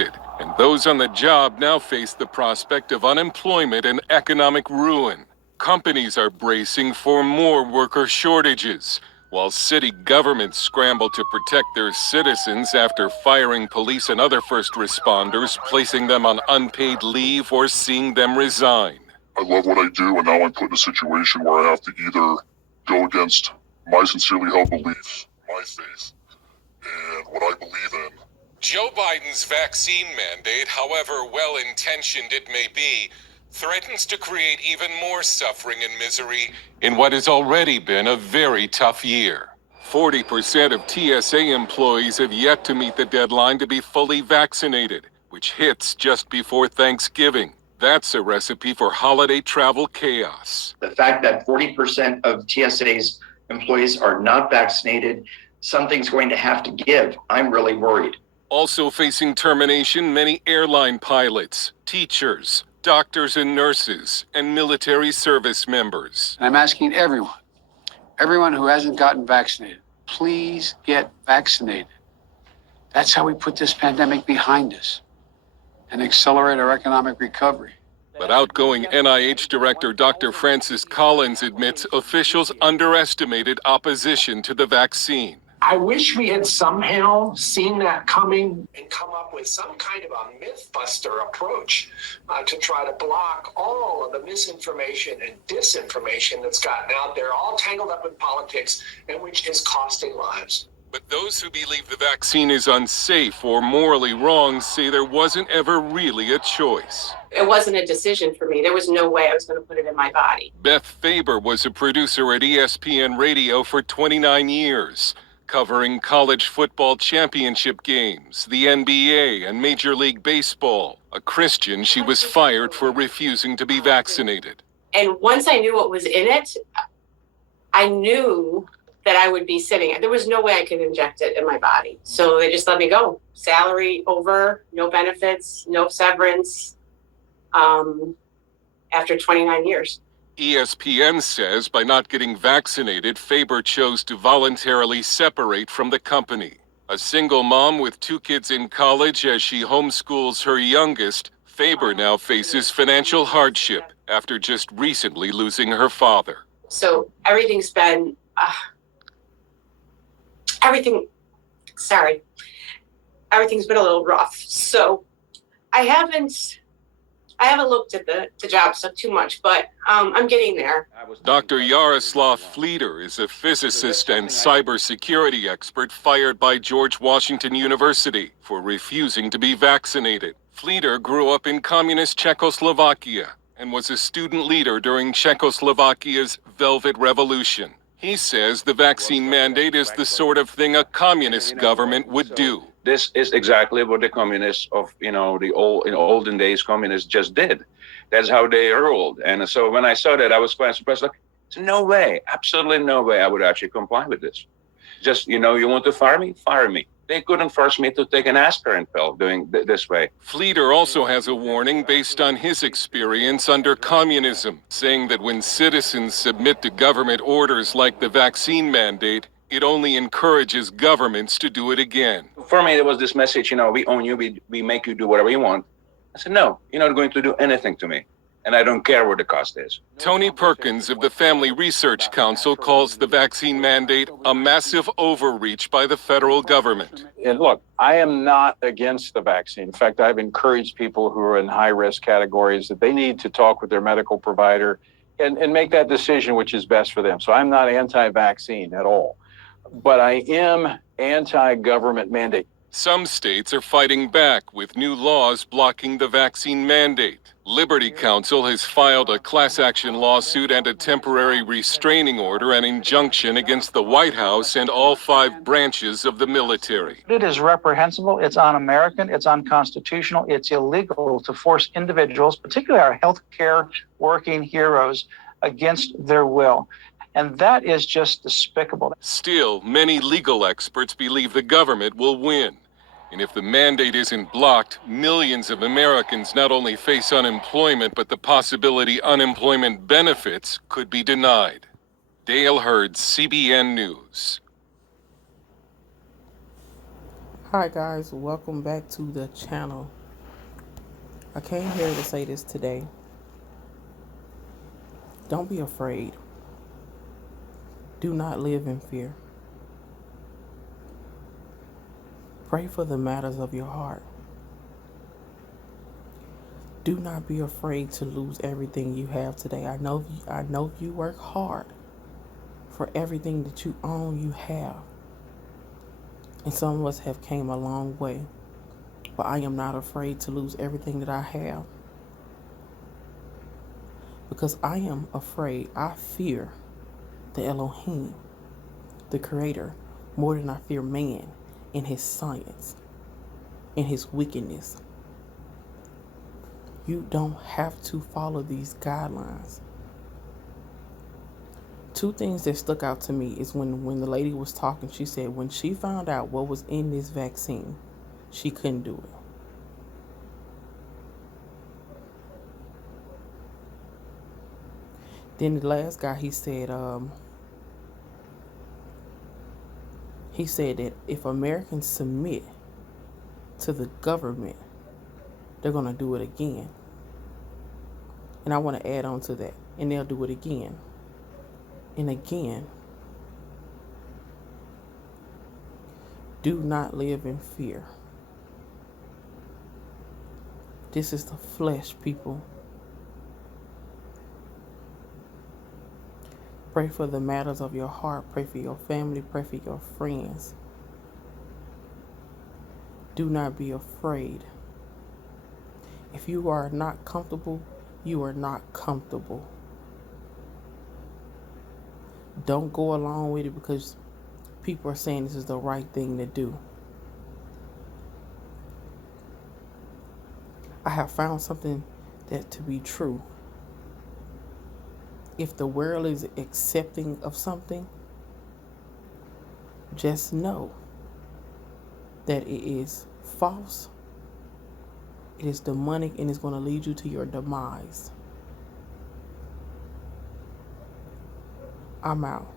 and those on the job now face the prospect of unemployment and economic ruin. Companies are bracing for more worker shortages, while city governments scramble to protect their citizens after firing police and other first responders, placing them on unpaid leave or seeing them resign. I love what I do, and now I'm put in a situation where I have to either go against my sincerely held beliefs, my faith, and what I believe in. Joe Biden's vaccine mandate, however well-intentioned it may be, threatens to create even more suffering and misery in what has already been a very tough year. 40% of TSA employees have yet to meet the deadline to be fully vaccinated, which hits just before Thanksgiving. That's a recipe for holiday travel chaos. The fact that 40% of TSA's employees are not vaccinated, something's going to have to give. I'm really worried. Also facing termination, many airline pilots, teachers, doctors and nurses, and military service members. I'm asking everyone who hasn't gotten vaccinated, please get vaccinated. That's how we put this pandemic behind us and accelerate our economic recovery. But outgoing NIH Director Dr. Francis Collins admits officials underestimated opposition to the vaccine. I wish we had somehow seen that coming and come up with some kind of a myth-buster approach to try to block all of the misinformation and disinformation that's gotten out there, all tangled up in politics, and which is costing lives. But those who believe the vaccine is unsafe or morally wrong say there wasn't ever really a choice. It wasn't a decision for me. There was no way I was going to put it in my body. Beth Faber was a producer at ESPN Radio for 29 years, covering college football championship games, the NBA, and Major League Baseball. A Christian, she was fired for refusing to be vaccinated. And once I knew what was in it, I knew that I would be sitting. There was no way I could inject it in my body. So they just let me go. Salary over, no benefits, no severance, after 29 years. ESPN says by not getting vaccinated, Faber chose to voluntarily separate from the company. A single mom with 2 kids in college as she homeschools her youngest, Faber now faces financial hardship after just recently losing her father. So everything's been, everything's been a little rough. So I haven't looked at the job stuff too much, but I'm getting there. Dr. Yaroslav Fleeter is a physicist and cybersecurity expert fired by George Washington University for refusing to be vaccinated. Fleeter grew up in communist Czechoslovakia and was a student leader during Czechoslovakia's Velvet Revolution. He says the vaccine mandate is the sort of thing a communist government would do. This is exactly what the communists of, in olden days, communists just did. That's how they ruled. And so when I saw that, I was quite surprised. Like, there's no way, absolutely no way I would actually comply with this. Just, you want to fire me? Fire me. They couldn't force me to take an aspirin pill doing this way. Fleeter also has a warning based on his experience under communism, saying that when citizens submit to government orders like the vaccine mandate, it only encourages governments to do it again. For me, there was this message, we own you, we make you do whatever you want. I said, no, you're not going to do anything to me. And I don't care what the cost is. Tony Perkins of the Family Research Council calls the vaccine mandate a massive overreach by the federal government. And look, I am not against the vaccine. In fact, I've encouraged people who are in high-risk categories that they need to talk with their medical provider and make that decision which is best for them. So I'm not anti-vaccine at all. But I am anti-government mandate. Some states are fighting back with new laws blocking the vaccine mandate. Liberty Counsel has filed a class action lawsuit and a temporary restraining order and injunction against the White House and all 5 branches of the military. It is reprehensible, it's un-American, it's unconstitutional, it's illegal to force individuals, particularly our healthcare working heroes, against their will. And that is just despicable. Still, many legal experts believe the government will win. And if the mandate isn't blocked, millions of Americans not only face unemployment, but the possibility unemployment benefits could be denied. Dale Hurd, CBN News. Hi guys, welcome back to the channel. I came here to say this today. Don't be afraid. Do not live in fear. Pray for the matters of your heart. Do not be afraid to lose everything you have today. I know you work hard for everything that you own, you have. And some of us have came a long way. But I am not afraid to lose everything that I have. Because I am afraid, I fear the Elohim, the Creator, more than I fear man and his science and his wickedness. You don't have to follow these guidelines. Two things that stuck out to me is when the lady was talking, she said when she found out what was in this vaccine, she couldn't do it. Then the last guy, he said that if Americans submit to the government, they're going to do it again. And I want to add on to that. And they'll do it again and again. Do not live in fear. This is the flesh, people. Pray for the matters of your heart. Pray for your family. Pray for your friends. Do not be afraid. If you are not comfortable, you are not comfortable. Don't go along with it because people are saying this is the right thing to do. I have found something that to be true. If the world is accepting of something, just know that it is false, it is demonic, and it's going to lead you to your demise. I'm out.